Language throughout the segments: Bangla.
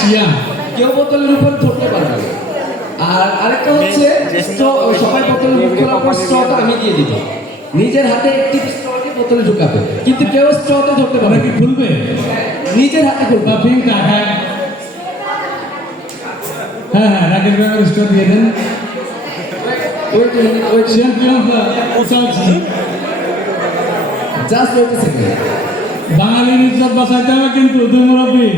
শিয়াম। কেউ বোতলের উপর ধরতে পারবে না। আর আরেকটা হচ্ছে সবাই বোতলের মুখ খোলার পর স্ট্রটা আমি দিয়ে দিব। নিজের হাতে একটি স্ট্রকে বোতলে ঢুকাবে, কিন্তু কেউ স্ট্রতে ধরতে পারবে ওরা কি খুলবে? নিজের হাতে খুলবে। বা ফিঙ্কা হ্যাঁ হ্যাঁ হ্যাঁ, রাকেশ ভাই স্টোর দিয়ে দেন। শিয়াম চলছি। Just wait a second. বাঙালির ইজ্জত বাঁচাইতে হবে কিন্তু দুই মুরব্বী।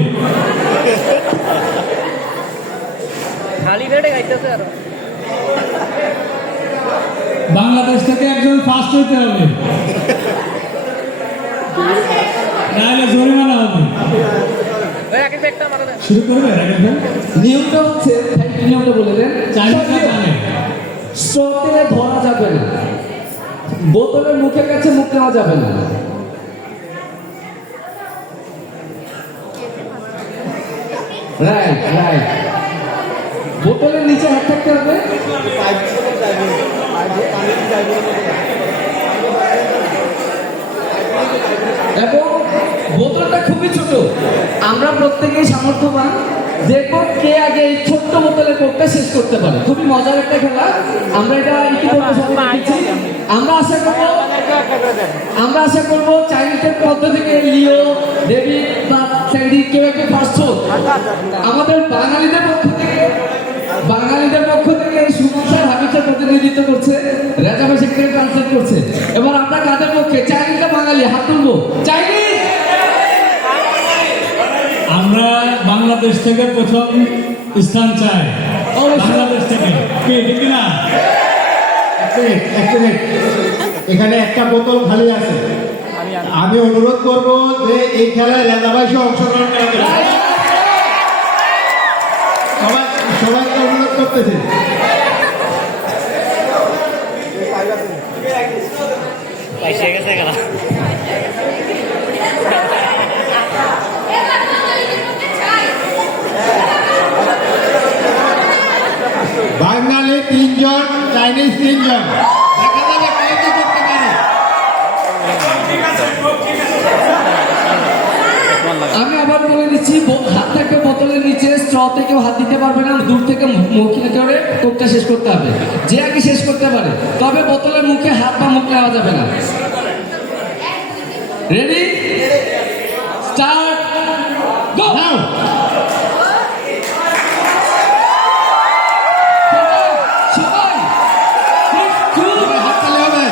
খালি পেটে খাইতেছে আর বাংলাদেশ থেকে একজন ফার্স্ট হইতে হবে, নাহলে জরিমানা হবে। রাকেশ একটা মারা দেন। শুরু করবে রাকেশ ভাই? নিয়মটা হচ্ছে, নিয়মটা বলে দেন। চাইনিজটা জানে। স্ট্রতে ধরা যাবে না, বোতলের মুখের কাছে মুখ নেওয়া যাবে না। Right right. বোতলের নিচে হাত থাকতে হবে। এবং বোতলটা খুবই ছোট, আমরা প্রত্যেকেই সামর্থ্যবান, দেখবো কে আগে এই ছোট্ট বোতলের কোকটা শেষ করতে পারে। খুবই মজার একটা খেলা। আমরা এটা ইতিমধ্যে সবাই দেখেছি। আমরা আশা করবো চাইনিজের পদ্ধতি থেকে লিও, ডেভিড বা স্যান্ডি কেউ একটা ফার্স্ট হোক। আমাদের বাঙালিদের পক্ষ থেকে সুমন স্যার হাবিবের প্রতিনিধিত্ব করছে, রেজা ভাই সেখানে ট্রান্সলেট করছে। এবার আমরা কাদের পক্ষে? চাইনিজ বাঙালি, হাত তুলবো। চাইনিজ। আমরা বাংলাদেশ থেকে প্রথম স্থান চাই, বাংলাদেশ থেকে। ঠিক না? এক মিনিট, এখানে একটা বোতল খালি আছে। আমি অনুরোধ করব যে এই খেলায় রেজাবাইসে অংশগ্রহণ করতে। সবাইকে অনুরোধ করতেছে। পয়সা গেছে গেল। বাঙালি 3 জন, চাইনিজ 3 জন। দেখা যাবে কে কি করতে পারে। আমি আবার বলে দিচ্ছি, হাত থাকবে বোতলের নিচে, স্ট্রতে কেউ হাত দিতে পারবে না, দূর থেকে মুখে করে কোকটা শেষ করতে হবে। যে আগে শেষ করতে পারে, তবে বোতলের মুখে হাত বা মুখ নেওয়া যাবে না। রেডি, স্টার্ট, গো। সবাই হাততালি হবে।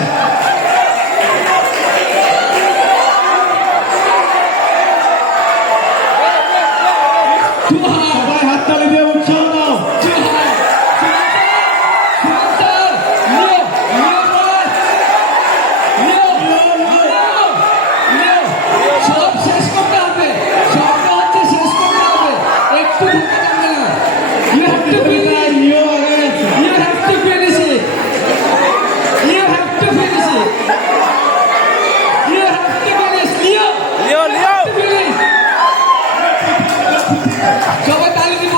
সবাই হাততালি দিয়ে উৎসাহ দাও। সব শেষ করতে হবে, সবটা হচ্ছে শেষ করতে হবে, একটু ঢুকতে যাবে না। You have to finish. You have to finish it. You have to finish it. You have to finish. Leo. Leo Leo Finish. সবাই তালি দিব।